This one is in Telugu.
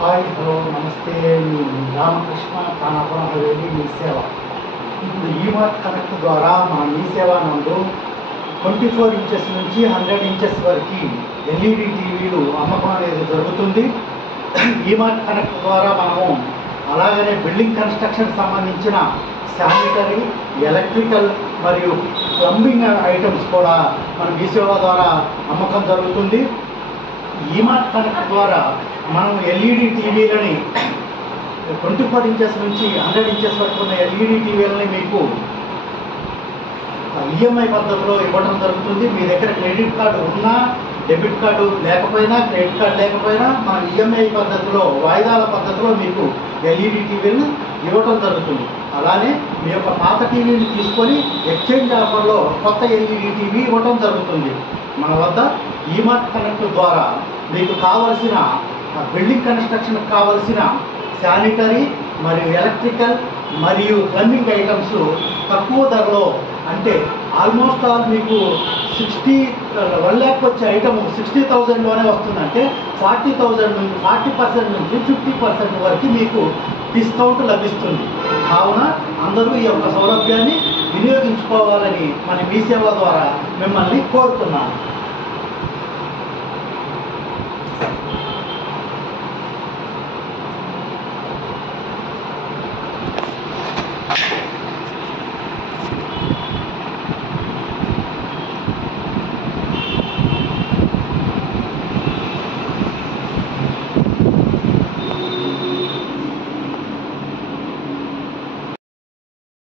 హాయ్ హలో నమస్తే మీ రామకృష్ణ ఖానాపురం హవేలీ మీ సేవ. ఇప్పుడు ఈమార్ట్ కనెక్ట్ ద్వారా మన మీ సేవ నందు 24 ఇంచెస్ నుంచి 100 ఇంచెస్ వరకు ఎల్ఈడి టీవీలు అమ్మకం అనేది జరుగుతుంది. ఈమార్ట్ కనెక్ట్ ద్వారా మనము అలాగనే బిల్డింగ్ కన్స్ట్రక్షన్ సంబంధించిన శానిటరీ, ఎలక్ట్రికల్ మరియు ప్లంబింగ్ ఐటమ్స్ కూడా మన మీ సేవ ద్వారా అమ్మకం జరుగుతుంది. ఈమార్ట్ కనెక్ట్ ద్వారా మనం ఎల్ఈడి టీవీలని 24 ఇంచెస్ నుంచి 100 ఇంచెస్ వరకు ఉన్న ఎల్ఈడి టీవీలని మీకు ఈఎంఐ పద్ధతిలో ఇవ్వడం జరుగుతుంది. మీ దగ్గర క్రెడిట్ కార్డు ఉన్నా, డెబిట్ కార్డు లేకపోయినా, క్రెడిట్ కార్డు లేకపోయినా మన ఈఎంఐ పద్ధతిలో, వాయిదాల పద్ధతిలో మీకు ఎల్ఈడి టీవీలను ఇవ్వడం జరుగుతుంది. అలానే మీ యొక్క పాత టీవీని తీసుకొని ఎక్స్చేంజ్ ఆఫర్లో కొత్త ఎల్ఈడి టీవీ ఇవ్వడం జరుగుతుంది. మన వద్ద ఈమార్ట్ కనెక్ట్ ద్వారా మీకు కావలసిన బిల్డింగ్ కన్స్ట్రక్షన్కి కావలసిన శానిటరీ మరియు ఎలక్ట్రికల్ మరియు ప్లంబింగ్ ఐటమ్స్ తక్కువ ధరలో, అంటే ఆల్మోస్ట్ ఆల్ మీకు 1 lakh వచ్చే ఐటమ్ 60,000లోనే వస్తుంది. అంటే 40,000 నుంచి 40% నుంచి 50% వరకు మీకు డిస్కౌంట్ లభిస్తుంది. కావున అందరూ ఈ యొక్క సౌలభ్యాన్ని వినియోగించుకోవాలని మన మీ సేవ ద్వారా మిమ్మల్ని కోరుతున్నాను.